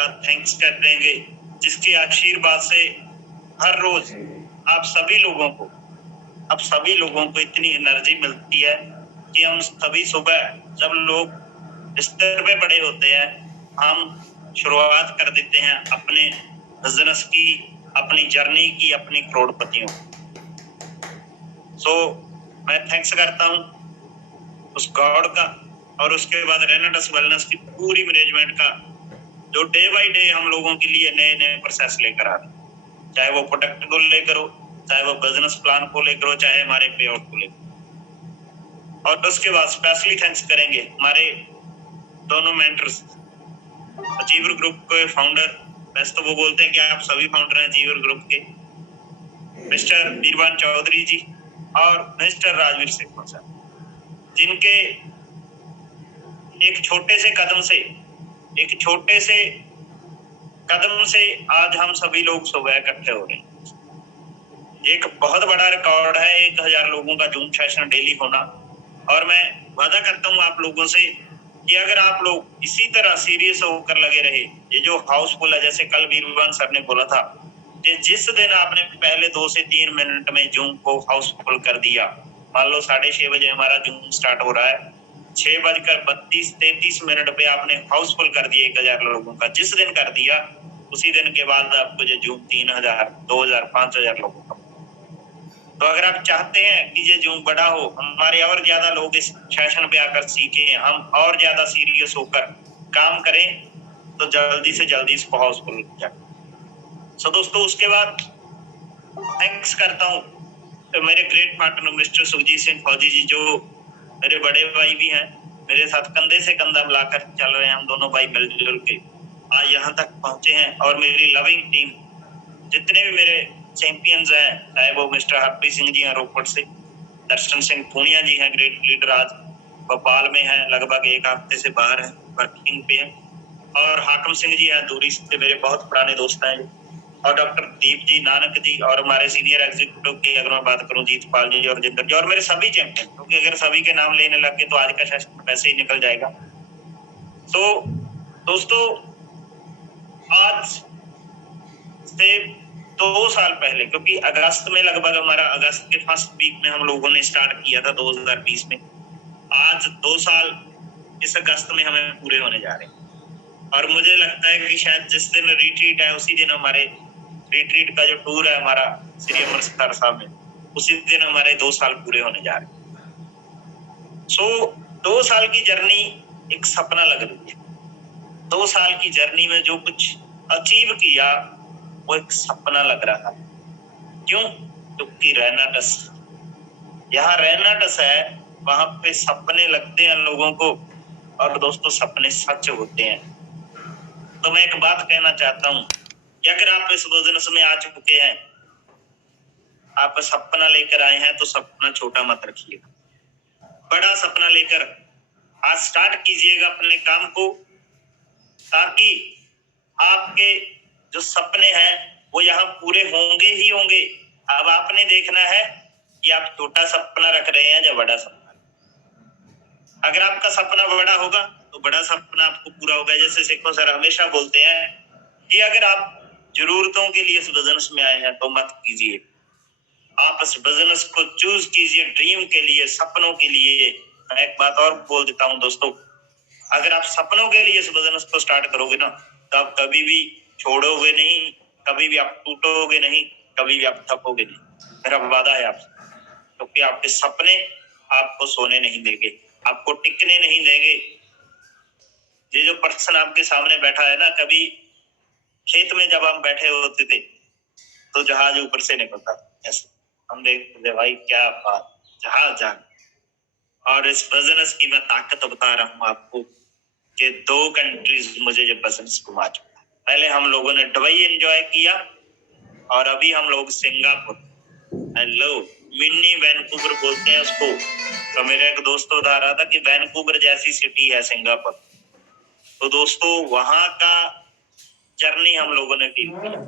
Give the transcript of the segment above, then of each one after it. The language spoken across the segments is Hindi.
का थैंक्स करेंगे, जिसके आशीर्वाद से हर रोज आप सभी लोगों को इतनी एनर्जी मिलती है कि हम सभी सुबह जब लोग बिस्तर पे पड़े होते हैं, हम शुरुआत कर देते हैं अपने बिजनेस की, अपनी जर्नी की, अपनी करोड़पतियों। मैं थैंक्स करता हूँ उस गॉड का, और उसके बाद रेनाटस वेलनेस की पूरी मैनेजमेंट का, जो डे बाय डे हम लोगों के लिए नए नए प्रोसेस लेकर आ रहे, चाहे वो प्रोडक्ट को लेकर हो, चाहे वो बिजनेस प्लान को लेकर हो, चाहे हमारे पे आउट को लेकर। और उसके बाद स्पेशली थैंक्स करेंगे हमारे दोनों मेंटर्स, अचीवर ग्रुप के फाउंडर, वैसे तो वो बोलते हैं कि आप सभी फाउंडर हैं अचीवर ग्रुप के, मिस्टर बीरबान चौधरी जी और मिस्टर राजवीर सिंह सर, जिनके एक छोटे से कदम से आज हम सभी लोग सुबह इकट्ठे हो रहे हैं। एक बहुत बड़ा रिकॉर्ड है 1000 लोगों का जूम सेशन डेली होना, और मैं वादा करता हूँ आप लोगों से कि अगर आप लोग इसी तरह सीरियस होकर लगे रहे, ये जो हाउसफुल है, जैसे कल बीरबान सर ने बोला था कि जिस दिन आपने पहले 2 से 3 मिनट में जूम को हाउसफुल कर दिया, मान लो 6:30 बजे हमारा जूम स्टार्ट हो रहा है, 6:32-33 पे आपने हाउसफुल कर दिया 1000 लोगों का, जिस दिन कर दिया उसी दिन के बाद आपको जो जूम 3000, 2000, 5000 लोगों का। तो अगर आप चाहते हैं कि ये जूम बड़ा हो, हमारे और ज्यादा लोग इस सेशन पे आकर सीखें, हम और ज्यादा सीरियस होकर काम करें, तो जल्दी से जल्दी इसको हाउसफुल किया। दोस्तों, उसके बाद थैंक्स करता हूँ तो मेरे great partner mister Sukhjeet Singh Fauji ji, जो मेरे बड़े भाई भी हैं, मेरे साथ कंधे से कंधा मिलाकर चल रहे हैं, हम दोनों भाई मिलजुल के आज यहाँ तक पहुंचे हैं। और मेरी लविंग टीम, जितने भी मेरे चैंपियंस हैं, चाहे वो मिस्टर हरप्रीत सिंह जी हैं रोपड़ से, दर्शन सिंह पूनिया जी हैं ग्रेट लीडर, आज भोपाल में हैं, लगभग 1 हफ्ते से बाहर हैं, वर्किंग पे हैं, और हाकम सिंह जी हैं दूरी से, मेरे बहुत पुराने दोस्त हैं, और डॉक्टर दीप जी, नानक जी, और हमारे सीनियर एग्जीक्यूटिव की अगर मैं बात करूं जीतपाल जी और जिंदर जी, और मेरे सभी चैंपियन, क्योंकि अगर सभी के नाम लेने लग गए तो आज का सेशन वैसे ही निकल जाएगा। तो दोस्तों, आज से 2 साल पहले, क्योंकि अगस्त में लगभग हमारा अगस्त के फर्स्ट वीक में हम लोगों ने स्टार्ट किया था 2020 में, आज 2 साल इस अगस्त में हमें पूरे होने जा रहे हैं। और मुझे लगता है कि शायद जिस दिन रिट्रीट है उसी दिन हमारे रिट्रीट का जो टूर है हमारा श्री अमृतसर साहब में, उसी दिन हमारे 2 साल पूरे होने जा रहे हैं। 2 साल की जर्नी एक सपना लग रही है। 2 साल की जर्नी में जो कुछ अचीव किया वो एक सपना लग रहा है। क्यों? क्योंकि रेनाटस, यहाँ रेनाटस है, वहां पे सपने लगते हैं लोगों को, और दोस्तों सपने सच होते हैं। तो मैं एक बात कहना चाहता हूँ कि अगर आप इस बिजनेस में आ चुके हैं, आप सपना लेकर आए हैं, तो सपना छोटा मत रखिएगा, बड़ा सपना लेकर आज स्टार्ट कीजिएगा अपने काम को, ताकि आपके जो सपने हैं वो यहाँ पूरे होंगे ही होंगे। अब आपने देखना है कि आप छोटा सपना रख रहे हैं या बड़ा सपना। अगर आपका सपना बड़ा होगा तो बड़ा सपना आपको पूरा होगा। जैसे शेखो सर हमेशा बोलते हैं कि अगर आप जरूरतों के लिए इस बिजनेस में आए हैं तो मत कीजिए, आप इस बिजनेस को चूज कीजिए ड्रीम के लिए, सपनों के लिए। मैं एक बात और बोल देता हूँ दोस्तों, अगर आप सपनों के लिए इस बिजनेस को स्टार्ट करोगे ना, तो आप कभी भी छोड़ोगे नहीं, कभी भी आप टूटोगे नहीं, कभी भी आप थकोगे नहीं, मेरा वादा है आपसे। क्योंकि आपके सपने आपको सोने नहीं देंगे, आपको टिकने नहीं देंगे। ये जो पर्सन आपके सामने बैठा है ना, कभी खेत में जब हम बैठे होते थे तो जहाज ऊपर से निकलता ऐसे, हम देखते भाई क्या बात, जहाज जान। और इस बिजनेस की मैं ताकत बता रहा हूँ आपको कि 2 कंट्रीज मुझे ये बिजनेस घुमा चुका है। पहले हम लोगों ने दुबई एंजॉय किया, और अभी हम लोग सिंगापुर, हेलो, मिनी वैनकूवर बोलते हैं उसको। तो मेरे एक दोस्त बता रहा था कि वैनकूवर जैसी सिटी है सिंगापुर। तो दोस्तों, वहां का जर्नी हम लोगों ने फील किया,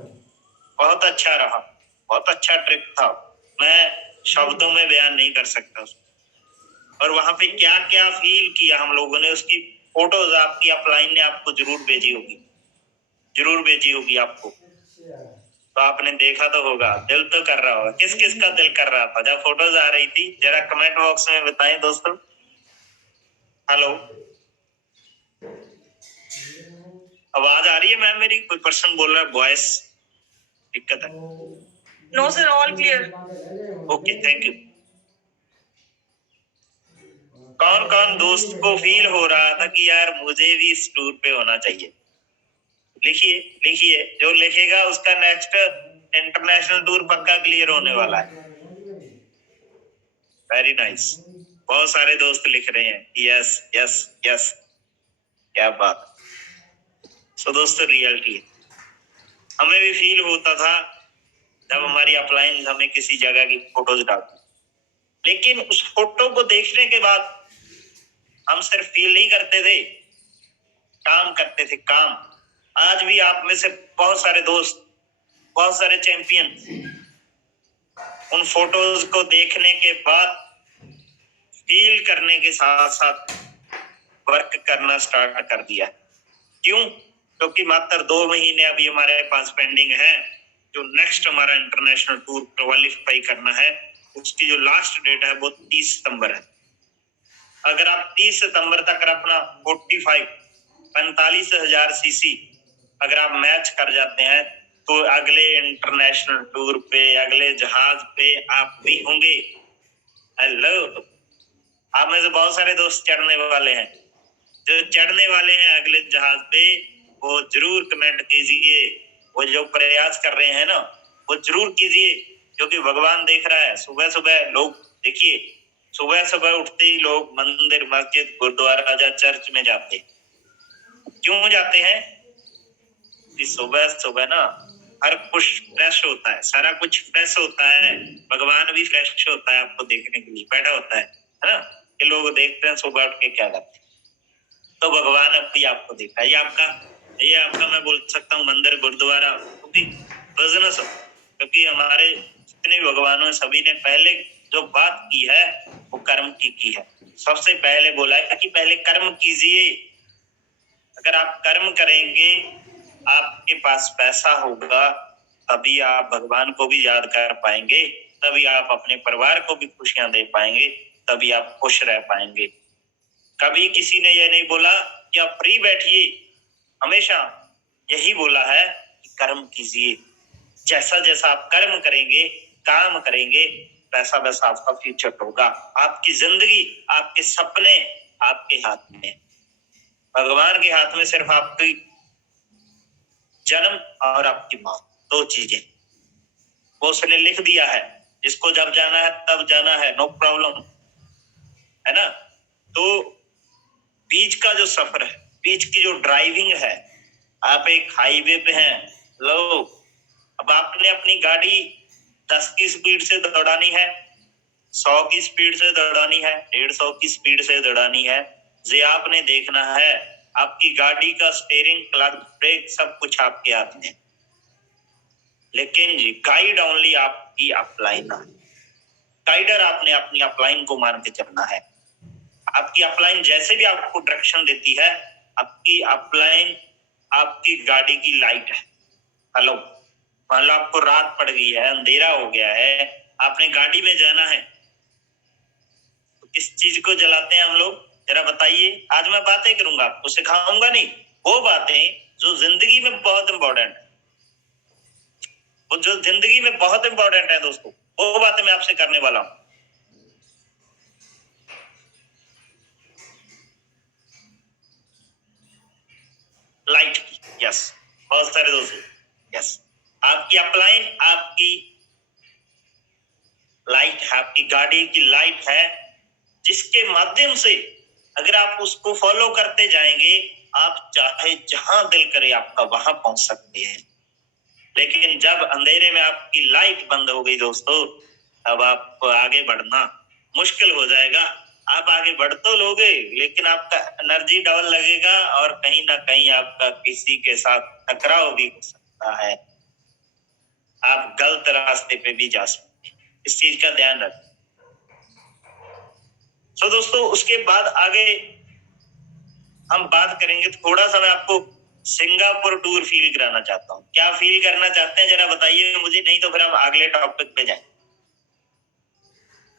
बहुत अच्छा रहा, बहुत अच्छा ट्रिप था, मैं शब्दों में बयान नहीं कर सकता। और वहां पे क्या क्या फील किया हम लोगों ने, उसकी फोटोज आपकी अपलाइन ने आपको जरूर भेजी होगी। जरूर भेजी होगी आपको, तो आपने देखा तो होगा, दिल तो कर रहा होगा। किस किस का दिल कर रहा था जब फोटोज आ रही थी? जरा कमेंट बॉक्स में बताएं दोस्तों। हेलो, आवाज आ रही है मैम मेरी? कोई पर्सन बोल रहा है वॉइस दिक्कत है? No sir, all clear. Okay, thank you. कौन कौन दोस्त को फील हो रहा था कि यार मुझे भी इस टूर पे होना चाहिए? लिखिए लिखिए, जो लिखेगा उसका नेक्स्ट इंटरनेशनल टूर पक्का क्लियर होने वाला है। वेरी नाइस, बहुत सारे दोस्त लिख रहे हैं यस यस यस, क्या बात। सो दोस्तों, रियलिटी है, हमें भी फील होता था जब हमारी अपलाइन हमें किसी जगह की फोटोज डालती, लेकिन उस फोटो को देखने के बाद हम सिर्फ फील नहीं करते थे, काम करते थे, काम। आज भी आप में से बहुत सारे दोस्त, बहुत सारे चैंपियन उन फोटोज को देखने के बाद फील करने के साथ साथ वर्क करना स्टार्ट कर दिया। क्यों? क्योंकि मात्र 2 महीने अभी हमारे पास पेंडिंग है। जो नेक्स्ट हमारा इंटरनेशनल टूर क्वालिफाई करना है, उसकी जो लास्ट डेट है वो 30 सितंबर है। अगर आप 30 सितंबर तक अपना 45,000 सीसी अगर आप मैच कर जाते हैं, तो अगले इंटरनेशनल टूर पे, अगले जहाज पे आप भी होंगे। हेलो, आप में से बहुत सारे दोस्त चढ़ने वाले हैं। जो चढ़ने वाले हैं अगले जहाज पे, वो जरूर कमेंट कीजिए। वो जो प्रयास कर रहे हैं ना, वो जरूर कीजिए, क्योंकि भगवान देख रहा है। सुबह सुबह लोग, देखिए, सुबह सुबह उठते ही लोग मंदिर, मस्जिद, गुरुद्वारा या चर्च में जाते। क्यों जाते हैं? कि सुबह सुबह ना हर कुछ फ्रेश होता है, सारा कुछ फ्रेश होता है, भगवान भी फ्रेश होता है, आपको देखने के लिए बैठा होता है ना। ये लोग देखते हैं सुबह उठ के क्या करते हैं, तो भगवान अभी आपको देखा। ये आपका मैं बोल सकता हूँ मंदिर, गुरुद्वारा, क्योंकि बिजनेस, क्योंकि हमारे जितने भी भगवानों ने सभी ने पहले जो बात की है वो कर्म की है। सबसे पहले बोला है कि पहले कर्म कीजिए। अगर आप कर्म करेंगे, आपके पास पैसा होगा, तभी आप भगवान को भी याद कर पाएंगे, तभी आप अपने परिवार को भी खुशियां दे पाएंगे, तभी आप खुश रह पाएंगे। कभी किसी ने यह नहीं बोला कि आप फ्री बैठिए, हमेशा यही बोला है कि कर्म कीजिए। जैसा जैसा आप कर्म करेंगे, काम करेंगे, वैसा वैसा आपका फ्यूचर होगा। आपकी जिंदगी, आपके सपने आपके हाथ में। भगवान के हाथ में सिर्फ आपकी जन्म और आपकी मौत, 2 चीजें वो उसने लिख दिया है। जिसको जब जाना है तब जाना है, नो प्रॉब्लम, है ना। तो बीच का जो सफर है, बीच की जो ड्राइविंग है, आप एक हाईवे पे हैं, लो, अब आपने अपनी गाड़ी 10 की स्पीड से दौड़ानी है, 100 की स्पीड से दौड़ानी है, 150 की स्पीड से दौड़ानी है, ये आपने देखना है। आपकी गाड़ी का स्टीयरिंग, क्लच, ब्रेक सब कुछ आपके हाथ में, लेकिन गाइड ओनली आपकी अपलाइन है। गाइडर आपने अपनी अपलाइन को मान के चलना है। आपकी अपलाइन जैसे भी आपको डायरेक्शन देती है, आपकी अपलाइन आपकी गाड़ी की लाइट है। हेलो, मान लो आपको रात पड़ गई है, अंधेरा हो गया है, आपने गाड़ी में जाना है, तो किस चीज को जलाते हैं हम लोग? जरा बताइए। आज मैं बातें करूंगा, आपको सिखाऊंगा नहीं, वो बातें जो जिंदगी में बहुत इंपॉर्टेंट है, वो जो जिंदगी में बहुत इंपॉर्टेंट है दोस्तों, वो बातें मैं आपसे करने वाला हूं। लाइट की, यस, बहुत सारे दोस्तों, यस, आपकी अपलाइन आपकी लाइट है, आपकी गाड़ी की लाइट है, जिसके माध्यम से अगर आप उसको फॉलो करते जाएंगे, आप चाहे जहां दिल करे आपका वहां पहुंच सकते हैं। लेकिन जब अंधेरे में आपकी लाइट बंद हो गई दोस्तों, अब आपको आगे बढ़ना मुश्किल हो जाएगा। आप आगे बढ़ तो लोगे, लेकिन आपका एनर्जी डबल लगेगा और कहीं ना कहीं आपका किसी के साथ टकराव भी हो सकता है। आप गलत रास्ते पे भी जा सकते हैं, इस चीज का ध्यान रखें। दोस्तों, उसके बाद आगे हम बात करेंगे। थोड़ा सा मैं आपको सिंगापुर टूर फील कराना चाहता हूँ। क्या फील करना चाहते हैं जरा बताइए मुझे, नहीं तो फिर हम अगले टॉपिक पे जाएं।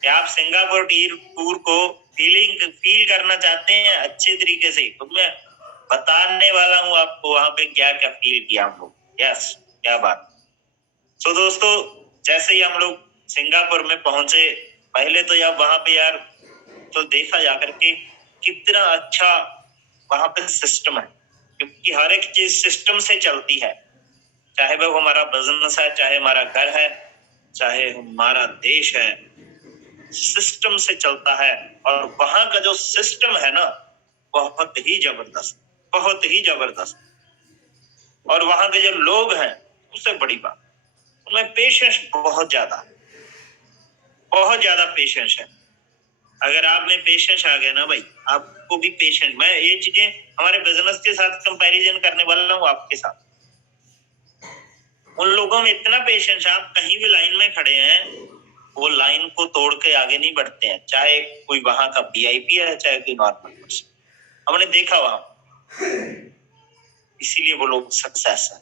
क्या आप सिंगापुर टूर को फील करना चाहते हैं अच्छे तरीके से? तो मैं बताने वाला हूँ आपको वहां पे क्या क्या फील किया हम लोग। यस, क्या बात। तो दोस्तों, जैसे ही हम लोग सिंगापुर में पहुंचे, पहले तो यार वहां पे यार तो देखा जाकर के कितना अच्छा वहां पे सिस्टम है, क्योंकि हर एक चीज सिस्टम से चलती है। चाहे वो हमारा बिजनेस है, चाहे हमारा घर है, चाहे हमारा देश है, सिस्टम से चलता है। और वहां का जो सिस्टम है ना, बहुत ही जबरदस्त, बहुत ही जबरदस्त। और वहां के जो लोग हैं, उससे बड़ी बात, उनमें पेशेंस बहुत ज्यादा पेशेंस है। अगर आप में पेशेंस आ गया ना भाई, आपको भी पेशेंस, मैं ये चीजें हमारे बिजनेस के साथ कंपैरिजन करने वाला हूँ आपके साथ। उन लोगों में इतना पेशेंस है, आप कहीं भी लाइन में खड़े हैं, वो लाइन को तोड़ के आगे नहीं बढ़ते हैं, चाहे कोई वहां का वीआईपी है, चाहे कोई नॉर्मल पर्सन। हमने देखा वहां, इसीलिए वो लोग सक्सेस है।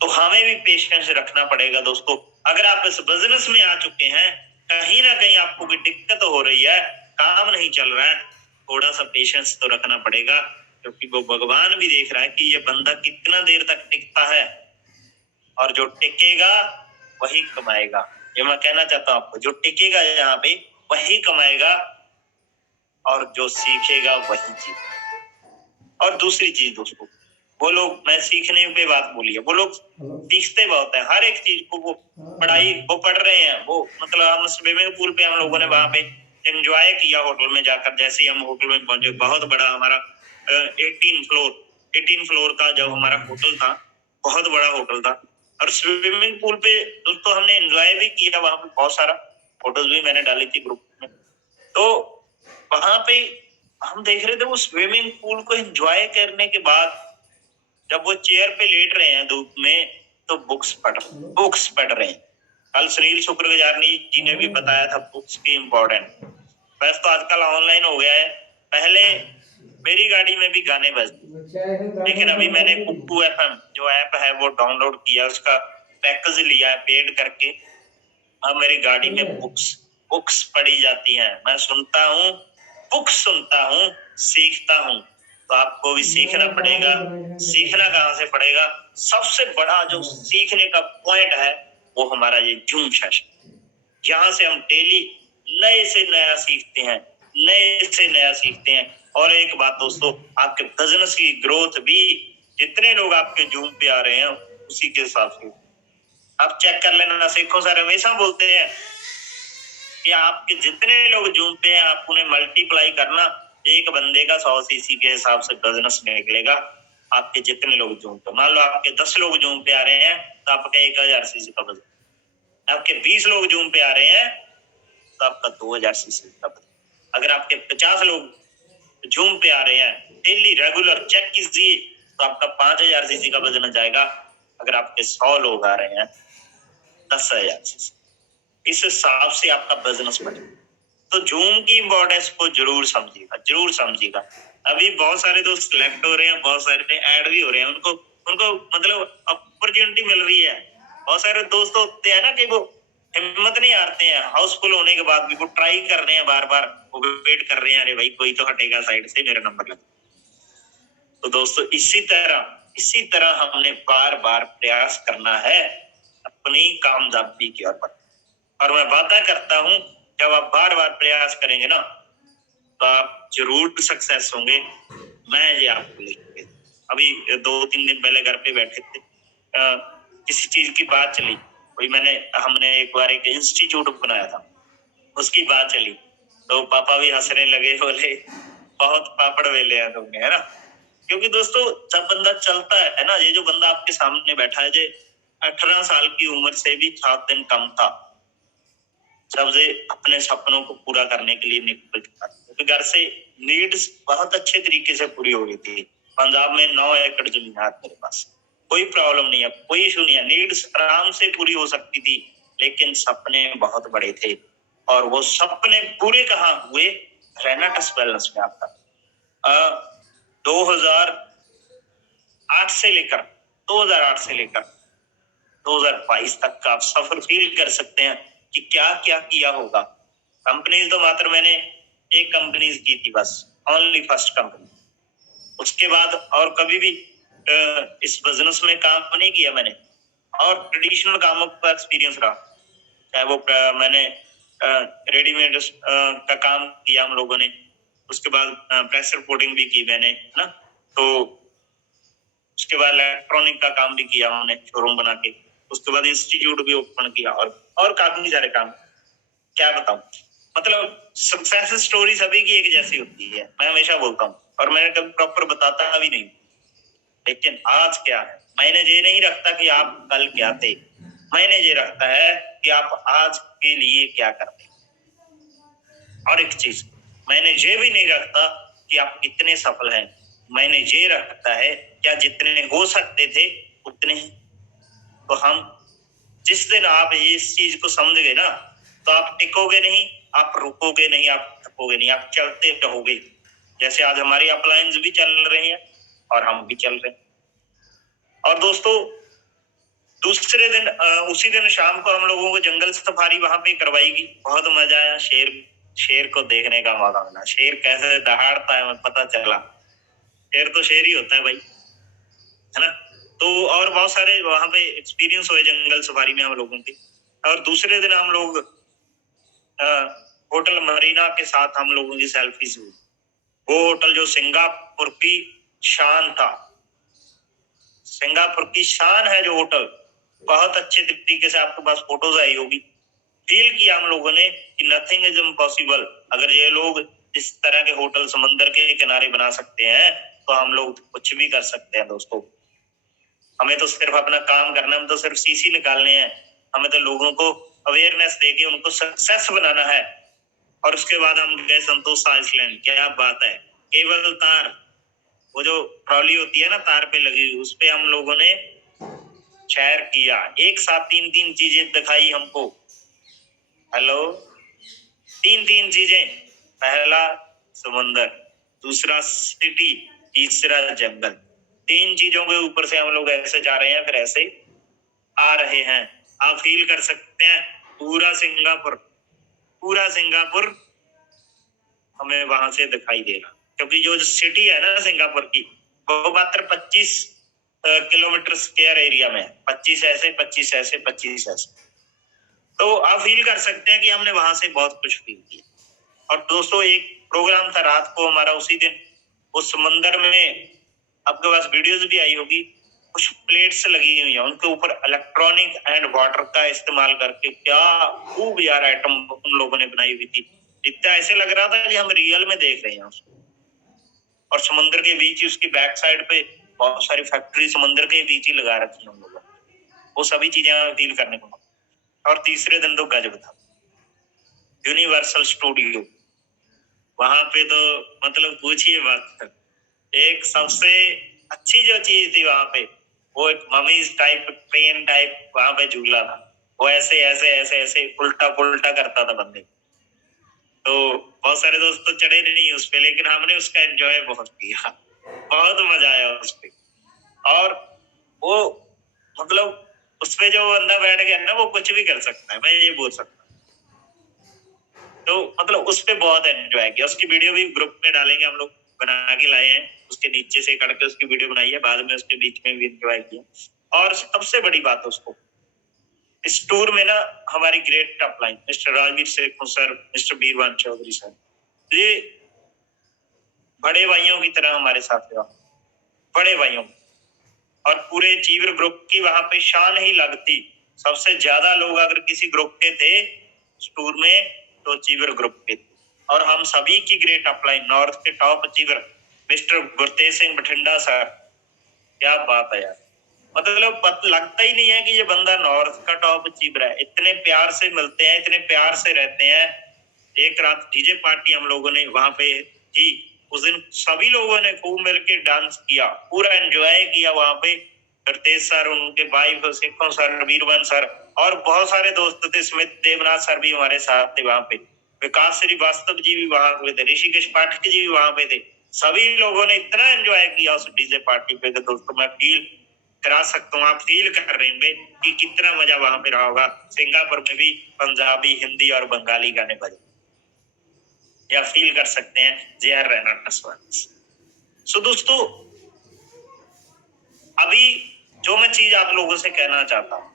तो हमें भी पेशेंस रखना पड़ेगा दोस्तों। अगर आप इस बिजनेस में आ चुके हैं, कहीं ना कहीं आपको कोई दिक्कत हो रही है, काम नहीं चल रहा है, थोड़ा सा पेशेंस तो रखना पड़ेगा, क्योंकि वो भगवान भी देख रहा है कि ये बंदा कितना देर तक टिकता है, और जो टिकेगा वही कमाएगा। ये मैं कहना चाहता हूँ आपको, जो टिकेगा यहाँ पे वही कमाएगा, और जो सीखेगा वही जीतेगा। और दूसरी चीज दोस्तों, वो लोग, मैं सीखने पे बात बोली है, वो लोग सीखते बहुत है हर एक चीज को। वो पढ़ाई, वो पढ़ रहे हैं, वो मतलब हम स्विमिंग पूल पे हम लोगों ने वहां पे एंजॉय किया होटल में जाकर। जैसे ही हम होटल में पहुंचे, बहुत बड़ा हमारा 18 फ्लोर का जो हमारा होटल था, बहुत बड़ा होटल था। और स्विमिंग पूल पे दोस्तों हमने एंजॉय भी किया, वहां पे बहुत सारा फोटोज भी मैंने डाली थी ग्रुप में। तो वहां पे हम देख रहे थे, वो स्विमिंग पूल को एंजॉय करने के बाद जब वो चेयर पे लेट रहे हैं धूप में, तो बुक्स पढ़ रहे हैं। कल सुनील शुक्रगुजारनी जी ने भी बताया था बुक्स की इम्पोर्टेंट। वैसे तो आजकल ऑनलाइन हो गया है, पहले मेरी गाड़ी में भी गाने बजते, लेकिन अभी मैंने कुक्कू एफएम जो ऐप है वो डाउनलोड किया, उसका पैकेज लिया है पेड करके। अब मेरी गाड़ी में बुक्स पढ़ी जाती हैं, मैं सुनता हूँ, बुक्स सुनता हूँ, सीखता हूँ। तो आपको भी सीखना पड़ेगा। सीखना कहाँ से पड़ेगा? सबसे बड़ा जो सीखने का पॉइंट है, वो हमारा ये जूम सेशन। यहाँ से हम डेली नए से नया सीखते हैं, और एक बात दोस्तों, आपके बिजनेस की ग्रोथ भी, जितने लोग आपके जूम पे आ रहे हैं उसी के हिसाब से आप चेक कर लेना। सीखो सर हमेशा बोलते हैं कि आपके जितने लोग जूम पे हैं, आप उन्हें मल्टीप्लाई करना, एक बंदे का 100 सीसी के हिसाब से बिजनेस निकलेगा। आपके जितने लोग जूम पे, मान लो आपके 10 लोग जूम पे आ रहे हैं, तो आपका 1000 सीसी का बिजनेस। आपके 20 लोग जूम पे आ रहे हैं, तो आपका 2000 सीसी का बिजनेस। अगर आपके 50 लोग जूम पे आ रहे हैं, डेली रेगुलर चेक कीजिए, तो आपका 5000 सीसी का बिजनेस जाएगा। अगर आपके 100 लोग आ रहे हैं, 10,000 सीसी। इस हिसाब से आपका बिजनेस बढ़ेगा। तो जूम की इम्पोर्टेंस को जरूर समझिएगा। अभी बहुत सारे दोस्त सिलेक्ट हो रहे हैं, बहुत सारे ऐड भी हो रहे हैं, उनको मतलब अपॉर्चुनिटी मिल रही है। बहुत सारे दोस्त होते हैं ना कि वो हिम्मत नहीं हारते हैं, हाउसफुल होने के बाद भी वो ट्राई कर रहे हैं, बार बार वो वेट कर रहे हैं, अरे भाई कोई तो हटेगा साइड से, मेरा नंबर लगा। तो दोस्तों इसी तरह हमने बार बार प्रयास करना है अपनी कामयाबी की ओर। और मैं वादा करता हूं, जब आप बार बार प्रयास करेंगे ना, तो आप जरूर सक्सेस होंगे। मैं ये आपको लिख, अभी 2-3 दिन पहले घर पे बैठे थे, किसी चीज की बात चली, हमने एक बार एक इंस्टीट्यूट बनाया था, उसकी बात चली, तो पापा भी हंसने लगे, बोले बहुत पापड़ वेले हैं तुमने, है ना। क्योंकि दोस्तों जब बंदा चलता है ना, ये जो बंदा आपके सामने बैठा है, जो 18 साल की उम्र से भी 7 दिन कम था, सबसे अपने सपनों को पूरा करने के लिए निकल चुका, क्योंकि घर से नीड्स बहुत अच्छे तरीके से पूरी हो गई थी। पंजाब में 9 एकड़ जमीन है मेरे पास, कोई प्रॉब्लम नहीं है, कोई इशू नहीं है, नीड्स आराम से पूरी हो सकती थी, लेकिन सपने बहुत बड़े थे। और वो सपने पूरे कहाँ हुए? रेनाटस पैलेस में। आपका 2000 8 से लेकर 2008 से लेकर 2022 तक का आप सफर फील कर सकते हैं कि क्या क्या किया होगा। कंपनीज तो मात्र मैंने एक कंपनीज की थी बस, ओनली फर्स्ट कंपनी। उसके बाद और कभी भी इस बिजनेस में काम नहीं किया मैंने, और ट्रेडिशनल कामों का एक्सपीरियंस रहा, चाहे वो मैंने रेडीमेड का काम किया हम लोगों ने, उसके बाद प्रेस रिपोर्टिंग भी की मैंने, है ना। तो उसके बाद इलेक्ट्रॉनिक का काम भी किया हमने, शोरूम बना के। उसके बाद इंस्टीट्यूट भी ओपन किया, और काफी सारे काम। क्या बताऊं, मतलब सक्सेस स्टोरी सभी की एक जैसी होती है, मैं हमेशा बोलता हूँ, और मैंने कभी प्रॉपर बताता भी नहीं। लेकिन आज क्या है, मैंने ये नहीं रखता कि आप कल क्या थे, मैंने ये रखता है कि आप आज के लिए क्या करते। और एक चीज, मैंने ये भी नहीं रखता कि आप कितने सफल हैं, मैंने ये रखता है क्या जितने हो सकते थे उतने। तो हम जिस दिन आप इस चीज को समझ गए ना, तो आप टिकोगे नहीं, आप रुकोगे नहीं, आप थकोगे नहीं, आप चलते रहोगे। जैसे आज हमारी अपलाइंस भी चल रही हैं और हम भी चल रहे हैं। और दोस्तों, दूसरे दिन उसी दिन शाम को हम लोगों को जंगल सफारी वहां पे करवाई गई। बहुत मजा आया, शेर को देखने का मौका मिला। शेर कैसे दहाड़ता है पता चला। शेर तो शेर ही होता है भाई, है ना। तो और बहुत सारे वहां पे एक्सपीरियंस हुए जंगल सफारी में हम लोगों के। और दूसरे दिन हम लोग होटल मरीना के साथ हम लोगों की सेल्फीज हुई। वो होटल जो सिंगापुर की शान था, सिंगापुर की शान है जो होटल, बहुत अच्छे तरीके से आपके पास फोटोज आई होगी। फील किया हम लोगों ने कि नथिंग इज इम्पॉसिबल। अगर ये लोग इस तरह के होटल समंदर के किनारे बना सकते हैं, तो हम लोग कुछ भी कर सकते हैं दोस्तों। हमें तो सिर्फ अपना काम करना है, हम तो सिर्फ सीसी निकालने हैं। हमें तो लोगों को अवेयरनेस देके उनको सक्सेस बनाना है। और उसके बाद हम गए संतोष आइसलैंड। क्या बात है, केबल तार, वो जो ट्रॉली होती है ना तार पे लगी, उस पे हम लोगों ने शेयर किया। एक साथ तीन चीजें दिखाई हमको। हेलो, तीन चीजें। पहला समंदर, दूसरा सिटी, तीसरा जंगल। 3 चीजों के ऊपर से हम लोग ऐसे जा रहे हैं, फिर ऐसे आ रहे हैं। आप फील कर सकते हैं पूरा सिंगापुर हमें वहां से दिखाई देगा। क्योंकि जो सिटी है ना सिंगापुर की, वो मात्र 25 किलोमीटर स्क्वायर एरिया में है। 25 ऐसे, 25 ऐसे, 25 ऐसे। तो आप फील कर सकते हैं कि हमने वहां से बहुत कुछ फील किया। और दोस्तों, एक प्रोग्राम था रात को हमारा उसी दिन, उस समंदर में आपके पास वीडियोस भी आई होगी। कुछ प्लेट्स लगी हुई है, उनके ऊपर इलेक्ट्रॉनिक एंड वाटर का इस्तेमाल करके क्या खूब यार आइटम उन लोगों ने बनाई हुई थी। इतना ऐसे लग रहा था कि हम रियल में देख रहे हैं उसको। और समुद्र के बीच, उसकी बैक साइड पे बहुत सारी फैक्ट्री समुद्र के बीच ही लगा रखी है हम लोगों ने। वो सभी चीजें फील करने को। और तीसरे दिन तो गजब था, यूनिवर्सल स्टूडियो। वहां पे तो मतलब पूछिए मत। एक सबसे अच्छी जो चीज थी वहां पे, वो एक ममीज टाइप ट्रेन टाइप वहां पे झूला था। वो ऐसे ऐसे ऐसे ऐसे उल्टा पुल्टा करता था बंदे। तो बहुत सारे दोस्त तो चढ़े नहीं उस पे, लेकिन हमने उसका एंजॉय बहुत किया। बहुत मजा आया उस पे। और वो मतलब उस पे जो बंदा बैठ गया ना, वो कुछ भी कर सकता है, मैं ये बोल सकता हूँ। तो मतलब उस पे बहुत एंजॉय किया। उसकी वीडियो भी ग्रुप में डालेंगे, हम लोग बना के लाए हैं। उसके नीचे से करके उसकी वीडियो बनाई है, बाद में उसके बीच में भी एंजॉय किया। और सबसे बड़ी बात उसको, इस टूर में ना हमारी great upline mister Rajveer Shaikh sir, mister Birwan Chaudhary sir, ये बड़े भाइयों की तरह हमारे साथ रहा, बड़े भाइयों। और पूरे चीवर ग्रुप की वहां पे शान ही लगती। सबसे ज्यादा लोग अगर किसी ग्रुप के थे टूर में, तो चीवर ग्रुप के थे। और हम सभी की ग्रेट अपलाइन, नॉर्थ के top achiever mister Gurtej Singh Bathinda sir. क्या बात है यार, मतलब लगता ही नहीं है कि ये बंदा नॉर्थ का टॉप अचीवर है। इतने प्यार से मिलते हैं, इतने प्यार से रहते हैं। एक रात डीजे पार्टी हम लोगों ने वहां पे थी। उस दिन सभी लोगों ने खूब मिलके डांस किया, पूरा एंजॉय किया वहां पे। गुरतेज सर, उनके वाइफ शेखों सर, वीरवन सर, और बहुत सारे दोस्त थे। स्मित देवनाथ सर भी हमारे साथ थे वहां पे। विकास श्रीवास्तव जी भी वहां पे थे, ऋषिकेश पाठक जी भी वहां पे थे। सभी लोगों ने इतना एंजॉय किया उस डीजे पार्टी पे कि दोस्तों मैं फील करा सकता हूँ, आप फील कर रहे होंगे कि कितना मजा वहां पे रहा होगा। सिंगापुर में भी पंजाबी, हिंदी और बंगाली गाने बजे, या फील कर सकते हैं जे आर रहना टसवाल। सो दोस्तों, अभी जो मैं चीज आप लोगों से कहना चाहता हूँ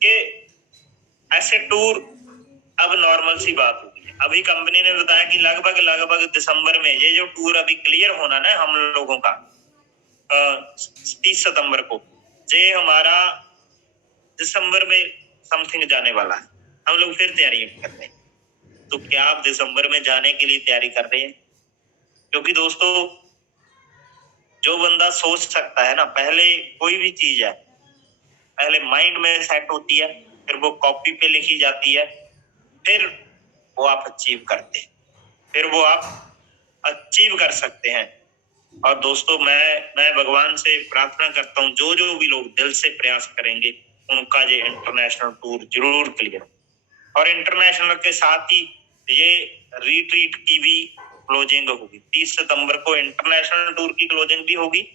कि ऐसे टूर अब नॉर्मल सी बात हो गई है। अभी कंपनी ने बताया कि लगभग दिसंबर में ये जो टूर अभी क्लियर होना ना हम लोगों का 30 सितंबर को, ये हमारा दिसंबर में समथिंग जाने वाला है। हम लोग फिर तैयारी कर रहे हैं। तो क्या आप दिसंबर में जाने के लिए तैयारी कर रहे हैं? क्योंकि दोस्तों, जो बंदा सोच सकता है ना, पहले कोई भी चीज है पहले माइंड में सेट होती है, फिर वो कॉपी पे लिखी जाती है, फिर वो आप अचीव करते हैं, फिर वो आप अचीव कर सकते हैं। और दोस्तों, मैं भगवान से प्रार्थना करता हूँ जो जो भी लोग दिल से प्रयास करेंगे उनका ये इंटरनेशनल टूर जरूर क्लियर। और इंटरनेशनल के साथ ही ये रिट्रीट की भी क्लोजिंग होगी। 30 सितंबर को इंटरनेशनल टूर की क्लोजिंग भी होगी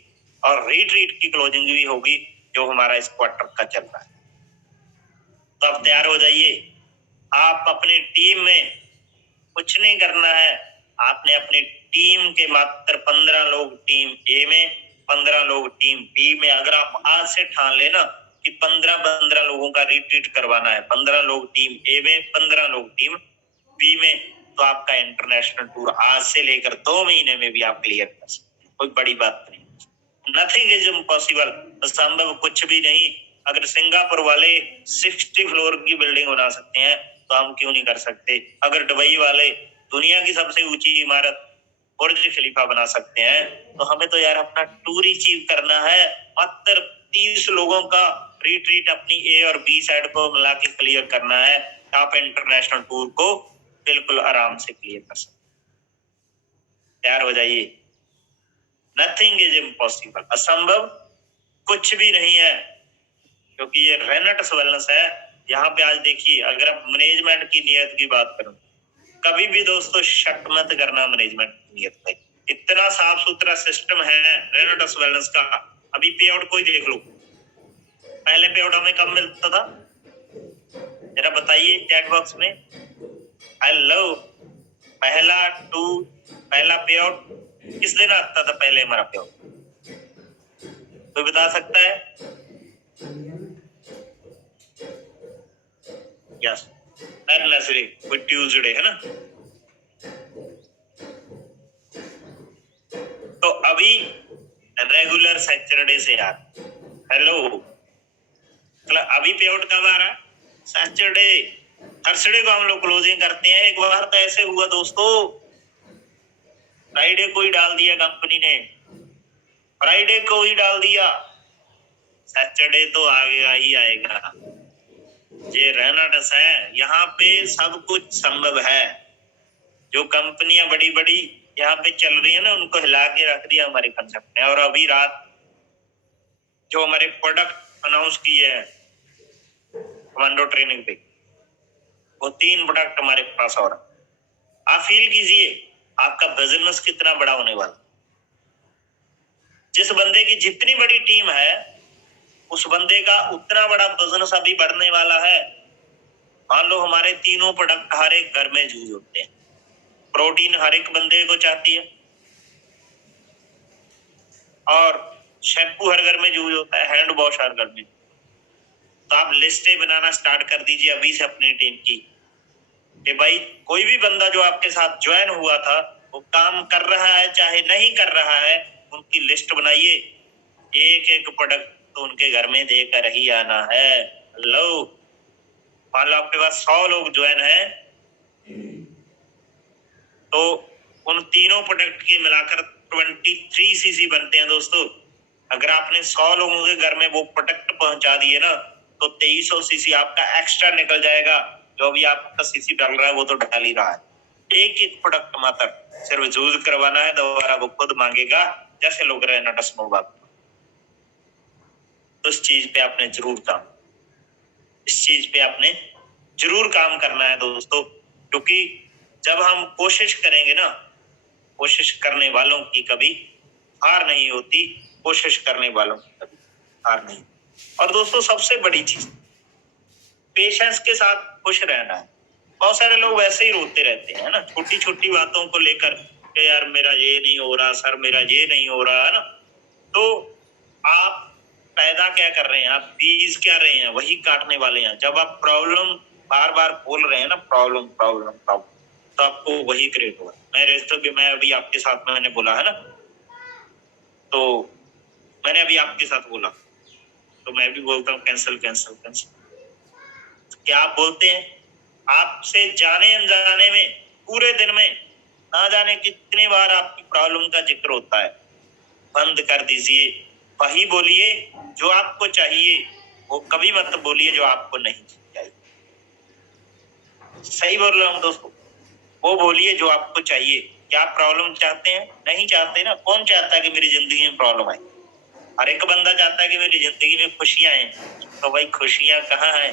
और रिट्रीट की क्लोजिंग भी होगी जो हमारा इस क्वार्टर का चल रहा है। तो आप तैयार हो जाइए। आप अपनी टीम में कुछ नहीं करना है, आपने अपनी टीम के मात्र 15 लोग टीम ए में, 15 लोग टीम बी में, अगर आप आज से ठान लेना कि 15 लोगों का रिट्रीट करवाना है, 15 लोग टीम ए में, 15 लोग टीम बी में, तो आपका इंटरनेशनल टूर आज से लेकर 2 महीने में भी आप क्लियर कर सकते हैं। कोई बड़ी बात नहीं, नथिंग इज इम्पॉसिबल, संभव कुछ भी नहीं। अगर सिंगापुर वाले 60 फ्लोर की बिल्डिंग बना सकते हैं तो हम क्यों नहीं कर सकते? अगर दुबई वाले दुनिया की सबसे ऊंची इमारत बुर्ज खलीफा बना सकते हैं तो हमें तो यार अपना टूर अचीव करना है। मात्र 30 लोगों का रिट्रीट अपनी ए और बी साइड को मिला के क्लियर करना है। आप इंटरनेशनल टूर को बिल्कुल आराम से क्लियर कर सकते। तैयार हो जाइए। नथिंग इज इम्पॉसिबल, असंभव कुछ भी नहीं है, क्योंकि ये रेनेट्स वेलनेस है। यहाँ पे आज देखिए, अगर आप मैनेजमेंट की नियत की बात करूं, कभी भी दोस्तों शक मत करना मैनेजमेंट की नियत पे। इतना साफ सुथरा सिस्टम है रेनेट्स वेलनेस का। अभी पे आउट कोई देख लो, पहले पे आउट हमें कब मिलता था जरा बताइए चैट बॉक्स में। हेलो, पहला पे आउट किस दिन आता था? पहले हमारा पे आउट कोई बता सकता है? यस, वेडनेसडे, कोई ट्यूसडे है ना। तो अभी रेगुलर सैटरडे से यार, हेलो, अभी पे आउट कब आ रहा है? सैटरडे, थर्सडे को हम लोग क्लोजिंग करते हैं। एक बार तो ऐसे हुआ दोस्तों, फ्राइडे को ही डाल दिया कंपनी ने, फ्राइडे को ही डाल दिया, सैटरडे तो आएगा ही आएगा। ये रेनेट्स है, यहाँ पे सब कुछ संभव है। जो कंपनियां बड़ी बड़ी यहाँ पे चल रही है ना, उनको हिला के रख दिया हमारे कंसेप्ट ने। और अभी रात जो हमारे प्रोडक्ट अनाउंस किए हैं कमांडो ट्रेनिंग पे, वो 3 प्रोडक्ट हमारे पास और आप फील कीजिए आपका बिजनेस कितना बड़ा होने वाला। जिस बंदे की जितनी बड़ी टीम है उस बंदे का उतना बड़ा बिजनेस अभी बढ़ने वाला है। मान लो हमारे तीनों प्रोडक्ट हर एक घर में यूज होते हैं। प्रोटीन हर एक बंदे को चाहती है, और शैम्पू हर घर में यूज होता है, हैंड वॉश हर घर में। तो आप लिस्टें बनाना स्टार्ट कर दीजिए अभी से अपनी टीम की कि भाई कोई भी बंदा जो आपके साथ ज्वाइन हुआ था वो काम कर रहा है चाहे नहीं कर रहा है, उनकी लिस्ट बनाइए। एक एक प्रोडक्ट तो उनके घर में देकर ही आना है। लो, मान लो आपके पास 100 लोग ज्वाइन है, तो उन तीनों प्रोडक्ट की मिलाकर 23 सीसी बनते हैं दोस्तों। अगर आपने 100 लोगों के घर में वो प्रोडक्ट पहुंचा दिए ना, तो 2300 सीसी आपका एक्स्ट्रा निकल जाएगा। जो भी आपका सीसी डाल रहा है वो तो डाल ही रहा है। एक एक प्रोडक्ट मात्र सिर्फ यूज करवाना है, दोबारा वो खुद मांगेगा, जैसे लोग रहे नटस मोबाइल। तो इस चीज पे आपने जरूर काम करना है दोस्तों, क्योंकि जब हम कोशिश करेंगे ना कोशिश करने वालों की कभी हार नहीं होती, कोशिश करने वालों की कभी हार नहीं। और दोस्तों सबसे बड़ी चीज पेशेंस के साथ खुश रहना है। बहुत सारे लोग वैसे ही रोते रहते हैं ना, छोटी छोटी बातों को लेकर कि यार मेरा ये नहीं हो रहा, सर मेरा ये नहीं हो रहा, है ना। तो आप पैदा क्या कर रहे हैं, आप बीज क्या रहे हैं, वही काटने वाले हैं। जब आप प्रॉब्लम बार बार बोल रहे हैं ना, प्रॉब्लम प्रॉब्लम प्रॉब्लम, तो आपको वही क्रिएट होगा। मैं अभी आपके साथ में मैंने बोला है ना, तो मैंने अभी आपके साथ बोला, तो मैं भी बोलता हूँ कैंसिल कैंसिल कैंसिल। क्या आप बोलते हैं? आपसे जाने अनजाने में पूरे दिन में ना जाने कितने बार आपकी प्रॉब्लम का जिक्र होता है। बंद कर दीजिए, वही बोलिए जो आपको चाहिए, वो कभी मत बोलिए जो आपको नहीं चाहिए। सही बोल रहा हूँ दोस्तों, वो बोलिए जो आपको चाहिए। क्या आप प्रॉब्लम चाहते हैं? नहीं चाहते ना। कौन चाहता है कि मेरी जिंदगी में प्रॉब्लम आए? हर एक बंदा चाहता है कि मेरी जिंदगी में खुशियां आए। तो भाई खुशियां कहाँ है?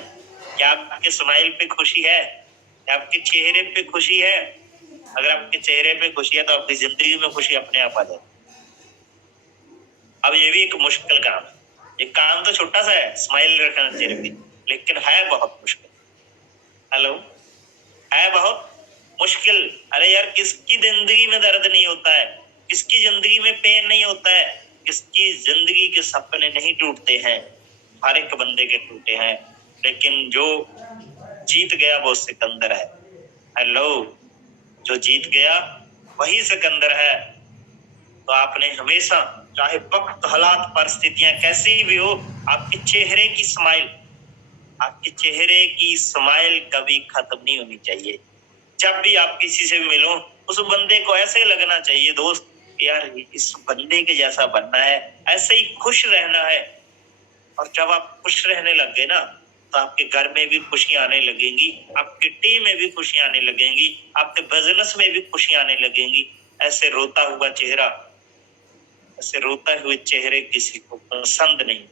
क्या आपके स्माइल पे खुशी है? क्या आपके चेहरे पे खुशी है? अगर आपके चेहरे पे खुशी है तो आपकी जिंदगी में खुशी अपने आप आ जाए। अब ये भी एक मुश्किल काम है। ये काम तो छोटा सा है, स्माइल रखना चेहरे पे, लेकिन है बहुत मुश्किल। हेलो, है बहुत मुश्किल। अरे यार, किसकी जिंदगी में दर्द नहीं होता है? किसकी जिंदगी में पेन नहीं होता है? किसकी जिंदगी के सपने नहीं टूटते हैं? हर एक बंदे के टूटे हैं, लेकिन जो जीत गया वो सिकंदर है। हेलो, जो जीत गया वही सिकंदर है। तो आपने हमेशा, चाहे वक्त हालात परिस्थितियां कैसी भी हो, आपके चेहरे की स्माइल, आपके चेहरे की स्माइल कभी खत्म नहीं होनी चाहिए। जब भी आप किसी से मिलो, उस बंदे को ऐसे लगना चाहिए दोस्त, यार इस बंदे के जैसा बनना है, ऐसे ही खुश रहना है। और जब आप खुश रहने लग गए ना, तो आपके घर में भी खुशियां आने लगेंगी, आपकी टीम में भी खुशियां आने लगेंगी, आपके बिजनेस में भी खुशियां आने लगेंगी। ऐसे रोता हुआ चेहरा, ऐसे रोते हुए चेहरे किसी को पसंद नहीं।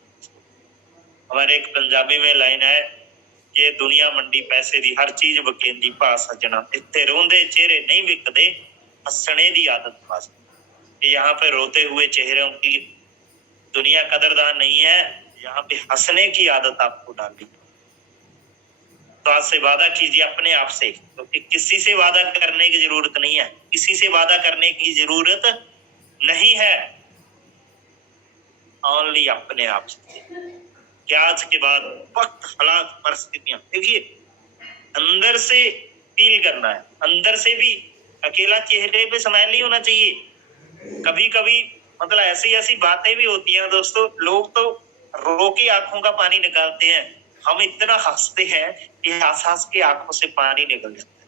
हमारे एक पंजाबी में लाइन है कि दुनिया मंडी पैसे दी, हर चीज बकेंदी भा सजना, इत्थे रोंदे चेहरे नहीं बिकदे, हंसने दी आदत पास। यहाँ पे रोते हुए चेहरों की दुनिया कदरदान नहीं है, यहाँ पे हंसने की आदत आपको डालनी। तो आज से वादा कीजिए अपने आप से, क्योंकि किसी से वादा करने की जरूरत नहीं है, किसी से वादा करने की जरूरत नहीं है, ओनली अपने आप से। क्या आज के बाद वक्त हालात परिस्थितियां, देखिए अंदर से फील करना है, अंदर से भी। अकेला चेहरे पे स्माइल नहीं होना चाहिए। कभी कभी मतलब ऐसी ऐसी बातें भी होती हैं दोस्तों, लोग तो रो के आंखों का पानी निकालते हैं, हम इतना हंसते हैं कि हंस हंस के आंखों से पानी निकल जाता है।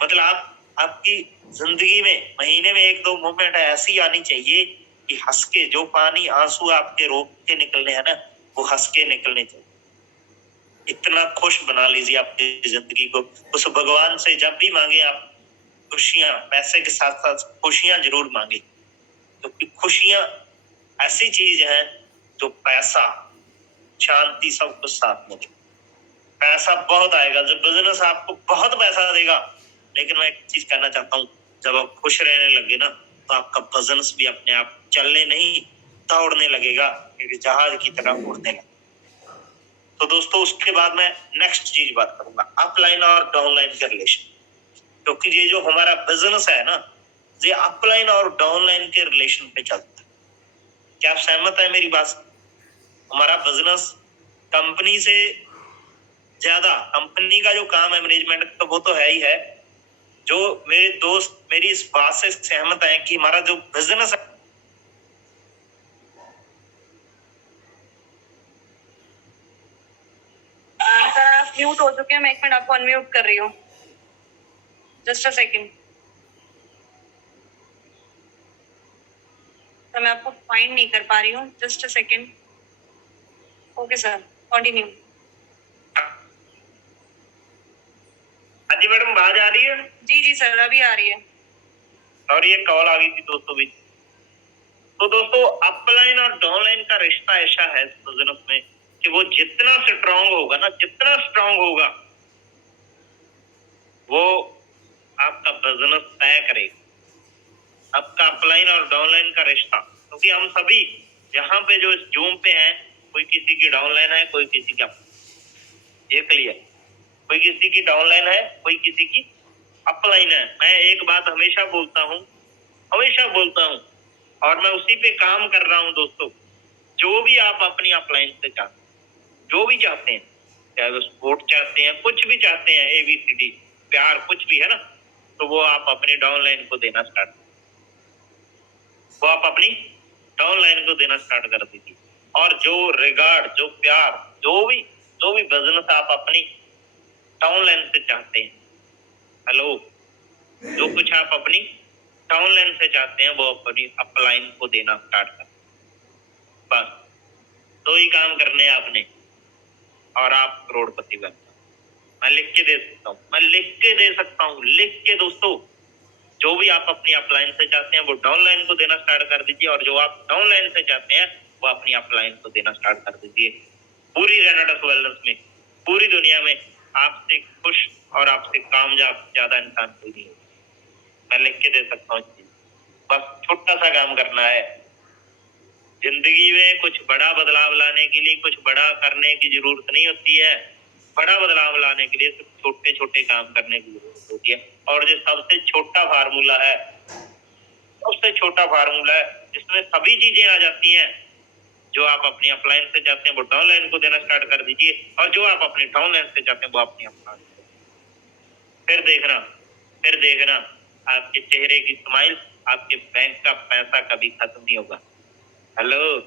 मतलब आपकी जिंदगी में महीने में एक दो मोमेंट ऐसी आनी चाहिए कि हंस के, जो पानी आंसू आपके रो के निकलने हैं ना, वो हंस के निकलने चाहिए। इतना खुश बना लीजिए आपकी जिंदगी को। उस भगवान से जब भी मांगे आप खुशियां, पैसे के साथ साथ खुशियां जरूर मांगे, क्योंकि खुशियां ऐसी चीज है जो पैसा, शांति सब कुछ साथ में देगा। पैसा बहुत आएगा, जब बिजनेस आपको बहुत पैसा देगा, लेकिन मैं एक चीज कहना चाहता हूँ, जब आप खुश रहने लगे ना, तो आपका बिजनेस भी अपने आप चलने नहीं दौड़ने लगेगा, क्योंकि जहाज की तरह उड़ने लगेगा। तो दोस्तों उसके बाद मैं नेक्स्ट चीज बात करूंगा, अपलाइन और डाउनलाइन के रिलेशन। क्योंकि ये जो हमारा बिजनेस है ना, ये अपलाइन और डाउनलाइन के रिलेशन पे चलता है। क्या आप सहमत है मेरी बात से? हमारा बिजनेस कंपनी से ज्यादा, कंपनी का जो काम है मैनेजमेंट तो वो तो है ही है। जो मेरे दोस्त मेरी इस बात से सहमत है कि हमारा जो बिजनेस है, सर आप म्यूट हो चुके हैं, मैं एक मिनट आपको अनम्यूट कर रही हूँ, जस्ट अ सेकेंड। तो मैं आपको फाइंड नहीं कर पा रही हूँ, just a second. Okay sir, continue. हाँ जी मैडम, आवाज आ रही है? जी जी सर, अभी आ रही है। और ये कॉल आ गई थी दोस्तों भी। तो दोस्तों अपलाइन और डाउनलाइन का रिश्ता ऐसा है बिजनेस में कि वो जितना स्ट्रांग होगा ना, जितना स्ट्रांग होगा, वो आपका बिजनेस तय करेगा। आपका अपलाइन और डाउनलाइन का रिश्ता, क्योंकि हम सभी यहाँ पे जो जूम पे हैं, कोई किसी की डाउनलाइन है, कोई किसी की ये क्लियर, कोई किसी की डाउनलाइन है, कोई किसी की अपलाइन है। मैं एक बात हमेशा बोलता हूँ और मैं उसी पे काम कर रहा हूँ दोस्तों। जो भी आप अपनी अपलाइन से चाहते हैं, जो भी चाहते हैं, चाहे वो स्पोर्ट चाहते हैं, कुछ भी चाहते हैं, ABCD प्यार कुछ भी है ना, तो वो आप अपनी डाउनलाइन को देना स्टार्ट कर दीजिए। और जो रिगार्ड, जो प्यार, जो भी बिजनेस आप अपनी डाउनलाइन से चाहते हैं, हेलो, जो कुछ आप अपनी डाउनलाइन से चाहते हैं, वो अपनी अपलाइन को देना स्टार्ट कर। बस दो ही काम करने हैं आपने और आप करोड़पति बन। मैं लिख के दे सकता हूँ, लिख के दोस्तों। जो भी आप अपनी अपलाइन से चाहते हैं वो डाउनलाइन को देना स्टार्ट कर दीजिए, और जो आप डाउनलाइन से चाहते हैं वो अपनी अपलाइन को देना स्टार्ट कर दीजिए। पूरी रेनाडस वेलनेस में, पूरी दुनिया में आपसे खुश और आपसे कामयाब ज्यादा इंसान कोई नहीं है। मैं लिख के दे सकता हूँ। बस छोटा सा काम करना है। जिंदगी में कुछ बड़ा बदलाव लाने के लिए कुछ बड़ा करने की जरूरत नहीं होती है। बड़ा बदलाव लाने के लिए सिर्फ छोटे छोटे काम करने की जरूरत होती है। और जो सबसे छोटा फार्मूला है, जिसमें सभी चीजें आ जाती हैं। जो आप अपनी अपलाइन से चाहते हैं वो डाउनलाइन को देना स्टार्ट कर दीजिए, और जो आप अपनी डाउनलाइन से चाहते हैं वो अपनी अपलाइन। फिर देखना आपके चेहरे की स्माइल, आपके बैंक का पैसा कभी खत्म नहीं होगा। हेलो,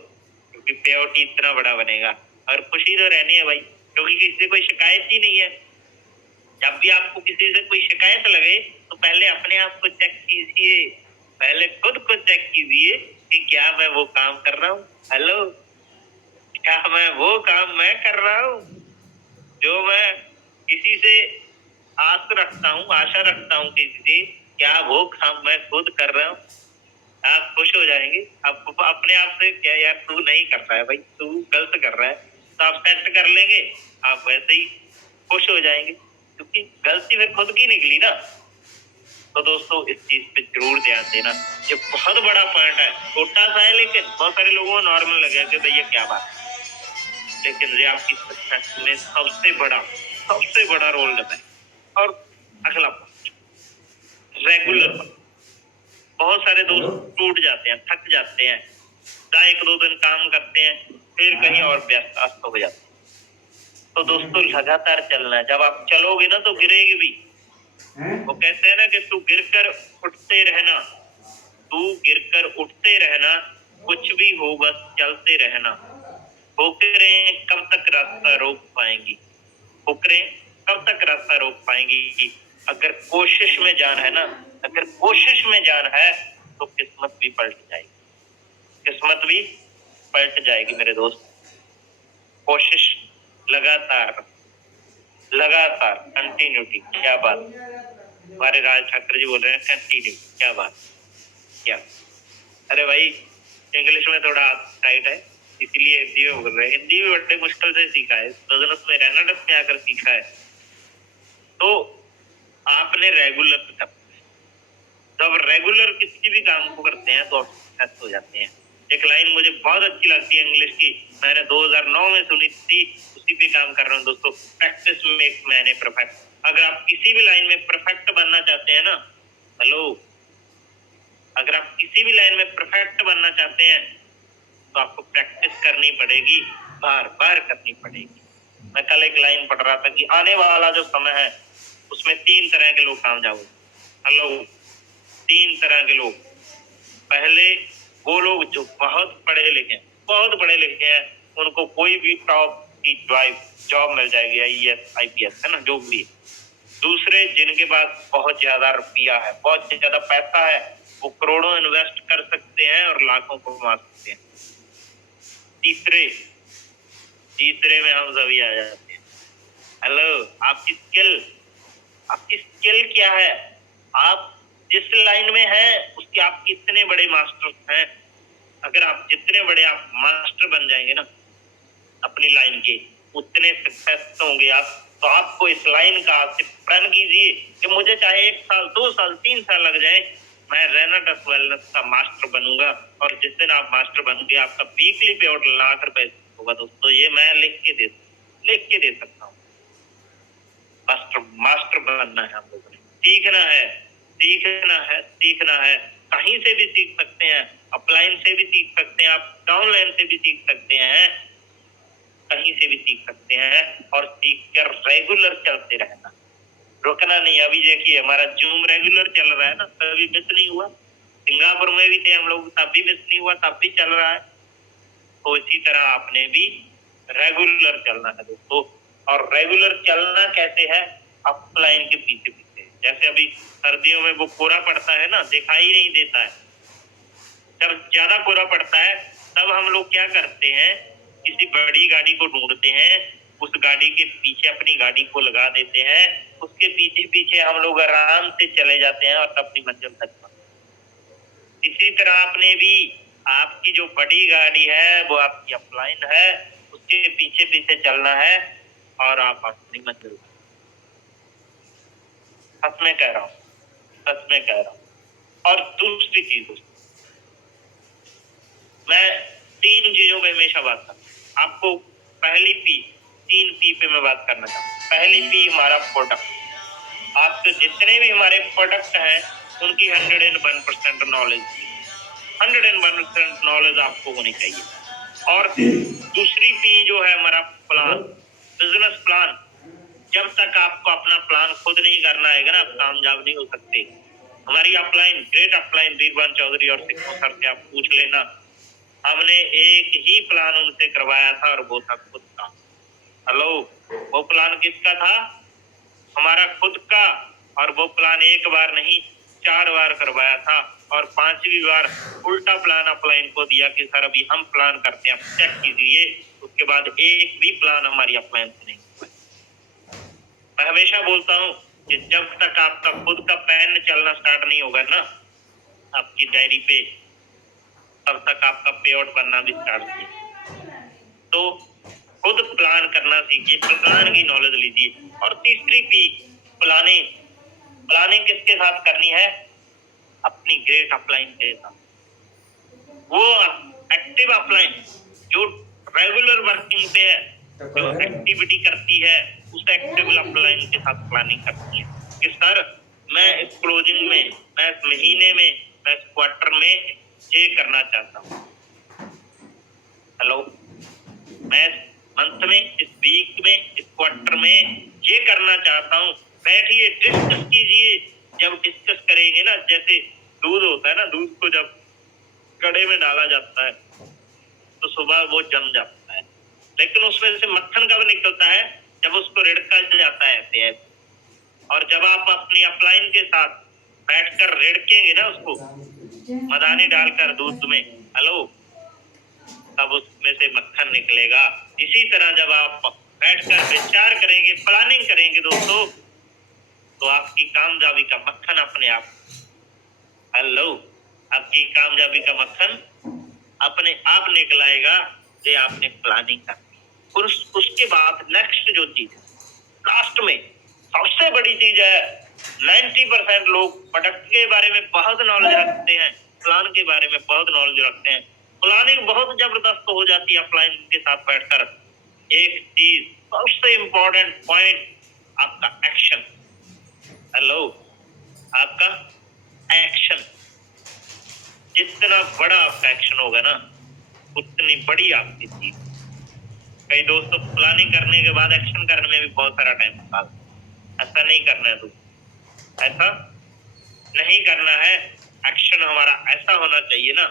क्योंकि पे आउट इतना बड़ा बनेगा। और खुशी तो रहनी है भाई, क्योंकि किसी से कोई शिकायत ही नहीं है। जब भी आपको किसी से कोई शिकायत लगे तो पहले अपने आप को चेक कीजिए, पहले खुद को चेक कीजिए कि क्या मैं वो काम कर रहा हूँ। हेलो, क्या मैं वो काम मैं कर रहा हूँ जो मैं किसी से आशा रखता हूँ किसी से? क्या वो काम मैं खुद कर रहा हूँ? आप खुश हो जाएंगे। आपको अपने आप से, क्या यार तू नहीं कर रहा है भाई, तू गलत कर रहा है, तो आप सेट कर लेंगे। आप वैसे ही खुश हो जाएंगे, क्योंकि गलती फिर खुद की निकली ना। तो दोस्तों इस चीज पे जरूर ध्यान देना। ये बहुत बड़ा पॉइंट है, छोटा सा है, लेकिन बहुत सारे लोगों को नॉर्मल लगे कि भैया क्या बात है, लेकिन ये आपकी सक्सेस में सबसे बड़ा रोल निभाए। और अगला रेगुलर, बहुत सारे दोस्त टूट जाते हैं, थक जाते हैं, 1-2 दिन काम करते हैं, फिर कहीं और व्यस्त हो जाते हैं। तो दोस्तों लगातार चलना है। जब आप चलोगे ना तो गिरेगी भी। वो कहते हैं ना कि तू गिरकर उठते रहना, कुछ भी हो बस चलते रहना। ठोकरें कब तक रास्ता रोक पाएंगी? अगर कोशिश में जान है तो किस्मत भी पलट जाएगी मेरे दोस्त। कोशिश लगातार कंटिन्यूटी। क्या बात, हमारे राज ठाकर जी बोल रहे हैं कंटिन्यू। क्या बात, क्या? अरे भाई इंग्लिश में थोड़ा टाइट है, इसलिए हिंदी में बोल रहे हैं। हिंदी में बड़े मुश्किल से सीखा है, बिजनेस में रेनाडस में आकर सीखा है। तो आपने रेगुलर करना। जब रेगुलर किसी भी काम को करते हैं तो आप सक्सेस हो जाते हैं। एक लाइन मुझे बहुत अच्छी लगती है इंग्लिश की, मैंने 2009 में सुनी थी, उसी पे काम कर रहा हूँ दोस्तों। Practice makes man a perfect. अगर आप किसी भी लाइन में परफेक्ट बनना चाहते हैं ना, हेलो, अगर आप किसी भी लाइन में परफेक्ट बनना चाहते हैं तो आपको प्रैक्टिस करनी पड़ेगी, बार बार करनी पड़ेगी। मैं कल एक लाइन पढ़ रहा था कि आने वाला जो समय है उसमें 3 तरह के लोग कामयाब होंगे। हेलो, 3 तरह के लोग। पहले वो लोग जो बहुत पढ़े लिखे हैं, उनको कोई भी टॉप की जॉब मिल जाएगी, IAS IPS है ना, जो भी। दूसरे जिनके पास बहुत ज्यादा रुपया है, बहुत ज्यादा पैसा है, वो करोड़ों इन्वेस्ट कर सकते हैं और लाखों कमा सकते हैं। तीसरे में हम सभी आ जाते हैं। हेलो, आपकी स्किल क्या है? आप जिस लाइन में हैं उसके आप कितने बड़े मास्टर हैं? अगर आप जितने बड़े आप मास्टर बन जाएंगे ना अपनी लाइन के, उतने सक्सेस होंगे आप। तो आपको इस लाइन का आपसे प्रण कीजिए कि मुझे चाहे 1 साल, 2 साल, 3 साल लग जाए, मैं रेनाटस वेलनेस का मास्टर बनूंगा, और जिस दिन आप मास्टर बन गए आपका वीकली पे आउट ₹1,00,000 होगा दोस्तों। ये मैं लिख के दे सकता हूँ। मास्टर बनना है हम लोगों ने, सीखना है। कहीं से भी सीख सकते हैं, अपलाइन से भी सीख सकते हैं, आप डाउनलाइन से भी सीख सकते हैं, कहीं से भी सीख सकते हैं, और सीख कर रेगुलर चलते रहना, रुकना नहीं। अभी देखिए हमारा जूम रेगुलर चल रहा है ना, कभी मिस नहीं हुआ। सिंगापुर में भी थे हम लोग, तब भी मिस नहीं हुआ, तब भी चल रहा है। तो इसी तरह आपने भी रेगुलर चलना है दोस्तों। और रेगुलर चलना कैसे है? अपलाइन के पीछे पीछे। जैसे अभी सर्दियों में वो कोहरा पड़ता है ना, दिखाई नहीं देता है। जब ज्यादा कोहरा पड़ता है तब हम लोग क्या करते हैं, किसी बड़ी गाड़ी को ढूंढते हैं, उस गाड़ी के पीछे अपनी गाड़ी को लगा देते हैं, उसके पीछे पीछे हम लोग आराम से चले जाते हैं और अपनी मंजिल तक पहुंचते। इसी तरह आपने भी, आपकी जो बड़ी गाड़ी है वो आपकी अपलाइन है, उसके पीछे पीछे चलना है और आप अपनी मंजिल। सच में कह रहा हूँ। और दूसरी चीज, मैं 3 चीजों पे हमेशा बात करता हूँ आपको। पहली पी, 3 पी पे मैं बात करना चाहता हूँ। पहली पी हमारा प्रोडक्ट। आपके जितने भी हमारे प्रोडक्ट हैं उनकी 101% नॉलेज, 101% नॉलेज आपको होनी चाहिए। और दूसरी पी जो है हमारा प्लान, बिजनेस प्लान। जब तक आपको अपना प्लान खुद नहीं करना है ना, आप कामयाब नहीं हो सकते। हमारी अपलाइन, ग्रेट अपलाइन वीरबान चौधरी और सिक्को सर से आप पूछ लेना, हमने एक ही प्लान उनसे करवाया था और वो था खुद का। हेलो, वो प्लान किसका था? हमारा खुद का। और वो प्लान एक बार नहीं 4 बार करवाया था, और 5वीं बार उल्टा प्लान अपलाइन को दिया कि सर अभी हम प्लान करते हैं, आप चेक कीजिए। उसके बाद एक भी प्लान हमारी अपलाइन से नहीं हुआ। मैं हमेशा बोलता हूँ कि जब तक आपका खुद का पेन चलना स्टार्ट नहीं होगा ना आपकी डायरी पे, तब तक आपका पे आउट बनना भी स्टार्ट नहीं। तो खुद प्लान करना सीखिए, प्लान की नॉलेज लीजिए। और तीसरी पी, प्लानिंग। प्लानिंग किसके साथ करनी है? अपनी ग्रेट अपलाइन के साथ। वो एक्टिव अपलाइन जो रेगुलर वर्किंग पे है, जो एक्टिविटी करती है, उस एक्टिव अपलाइन के साथ प्लानिंग करती है कि सर मैं इस क्लोजिंग में, मैं इस महीने में, मैं इस क्वार्टर में ये करना चाहता हूँ। हेलो, मैं इस मंथ में, इस वीक में, इस क्वार्टर में ये करना चाहता हूँ। बैठिए, डिस्कस कीजिए। जब डिस्कस करेंगे ना, जैसे दूध होता है ना, दूध को जब कड़े में डाला जाता है तो सुबह वो जम जाता है, लेकिन उसमें से मक्खन कब निकलता है? जब उसको रिड़का जाता है। और जब आप अपनी अपलाइन के साथ बैठकर रिड़केंगे ना उसको, मदानी डालकर दूध में, हेलो, तब उसमें से मक्खन निकलेगा। इसी तरह जब आप बैठकर विचार करेंगे, प्लानिंग करेंगे दोस्तों, तो आपकी कामयाबी का मक्खन अपने आप, हेलो, आपकी कामयाबी का मक्खन अपने आप निकल आएगा कि आपने प्लानिंग करनी। और उसके बाद नेक्स्ट जो चीज है, लास्ट में सबसे बड़ी चीज है, 90% लोग प्रोडक्ट के बारे में बहुत नॉलेज रखते हैं, प्लान के बारे में बहुत नॉलेज रखते हैं, प्लानिंग बहुत जबरदस्त हो जाती है अपलाइन के साथ बैठकर। एक चीज सबसे इंपॉर्टेंट पॉइंट, आपका एक्शन। हेलो, आपका एक्शन। जितना बड़ा आपका एक्शन होगा ना, उतनी बड़ी आपकी चीज। कई दोस्तों प्लानिंग करने के बाद एक्शन करने में भी बहुत सारा टाइम निकालते हैं। ऐसा नहीं करना है दोस्तों, ऐसा नहीं करना है। एक्शन हमारा ऐसा होना चाहिए ना,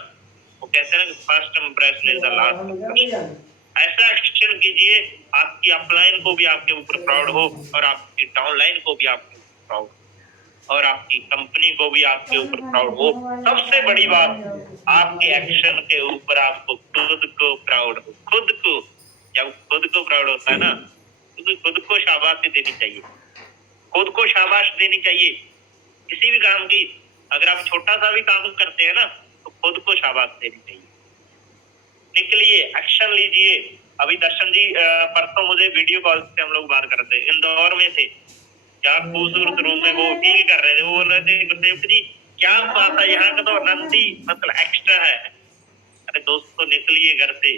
वो कहते हैं ना कि first impression is the last impression. ऐसा एक्शन कीजिए आपकी अपलाइन को भी आपके ऊपर प्राउड हो, और आपकी डाउनलाइन को भी आपके ऊपर प्राउड हो, और आपकी कंपनी को भी आपके ऊपर प्राउड हो। सबसे बड़ी बात, आपके एक्शन के ऊपर आपको खुद को प्राउड हो। खुद को, जब खुद को प्राउड होता है ना, तो खुद को शाबाशी देनी चाहिए। खुद को शाबाश देनी चाहिए किसी भी काम की। अगर आप छोटा सा भी काम करते हैं ना, तो खुद को शाबाश देनी चाहिए। निकलिए, एक्शन लीजिए। अभी दर्शन जी परसों मुझे वीडियो कॉल से हम लोग बात कर रहे थे, इंदौर में थे, क्या खूबसूरत रूम में वो फील कर रहे थे। वो बोल रहे थे गुरसेवक जी, क्या बात है, यहाँ का तो आनंद ही मतलब एक्स्ट्रा है। अरे दोस्तों निकलिए घर से,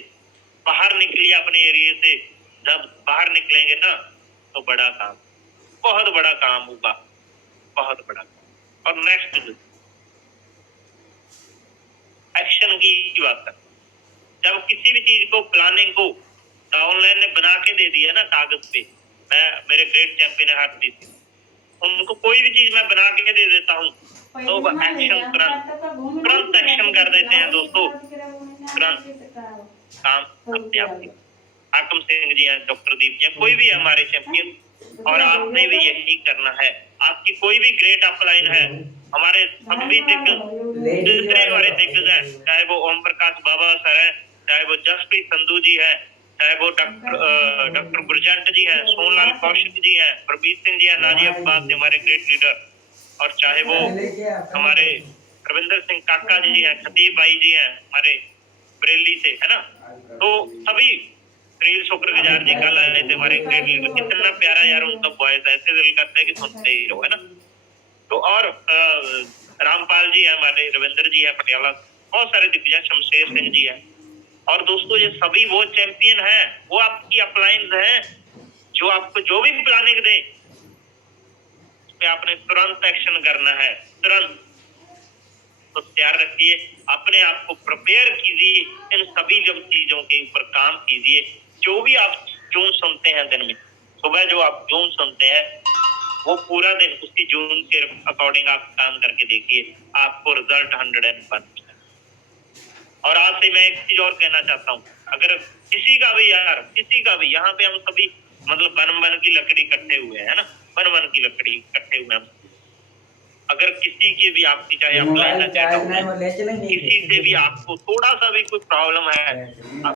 बाहर निकलिए अपने एरिया से। जब बाहर निकलेंगे ना तो बड़ा काम, बहुत बड़ा काम होगा, बहुत बड़ा काम। और नेक्स्ट एक्शन की बात है। जब किसी भी चीज को प्लानिंग को ऑनलाइन ने बना के दे दिया ना कागज पे, मैं मेरे ग्रेट चैंपियन है हार्टी से, उनको कोई भी चीज मैं बना के दे देता हूँ तो वो एक्शन तुरंत एक्शन कर देते हैं दोस्तों, तुरंत काम अपने आप ही। हाकम सिंह जी हैं, डॉक्टर दीप जी हैं, कोई भी हमारे चैंपियन, और आपने भी यही करना है। आपकी कोई भी ग्रेट अपलाइन है, हमारे सभी दिग्गज जितने हमारे दिग्गज हैं, चाहे वो ओम प्रकाश बाबा सर है, चाहे वो जसप्रीत संधू जी है, चाहे वो डॉक्टर गुरजंट जी हैं, सोनलाल कौशिक जी हैं, प्रवीर सिंह जी हैं नाजियाबाद से हमारे ग्रेट लीडर, और चाहे वो हमारे रविंदर सिंह काका जी हैं, खतीब भाई जी हैं हमारे बरेली से, है ना। तो सभी सुनील शुक्रगुजार जी कल आए थे हमारे ग्रेट लीडर, कितना प्यारा यार उनका वॉइस है, ऐसे दिल करता है कि सुनते ही रहो, है ना। तो और रामपाल जी है हमारे, रविंदर जी है पटियाला, बहुत सारे दिग्गज, शमशेर सिंह जी है। और दोस्तों ये सभी वो चैंपियन हैं, वो आपकी अपलाइंस हैं जो आपको जो भी प्लानिंग दे उस पे आपने तुरंत एक्शन करना है, तुरंत। तो तैयार रखिए, अपने आप को प्रिपेयर कीजिए, इन सभी जब चीजों के ऊपर काम कीजिए। जो भी आप जून सुनते हैं दिन में, सुबह जो आप जून सुनते हैं वो पूरा दिन उसी जून के अकॉर्डिंग आप काम करके देखिए, आपको रिजल्ट 101। और आज से मैं एक चीज और कहना चाहता हूँ, अगर किसी का भी यार, किसी का भी, यहाँ पे हम सभी मतलब बन की लकड़ी इकट्ठे हुए हैं ना, बन की लकड़ी इकट्ठे हुए हैं। अगर किसी की भी आपकी चाहे अपलाइन है, किसी से भी आपको थोड़ा सा भी कोई प्रॉब्लम है,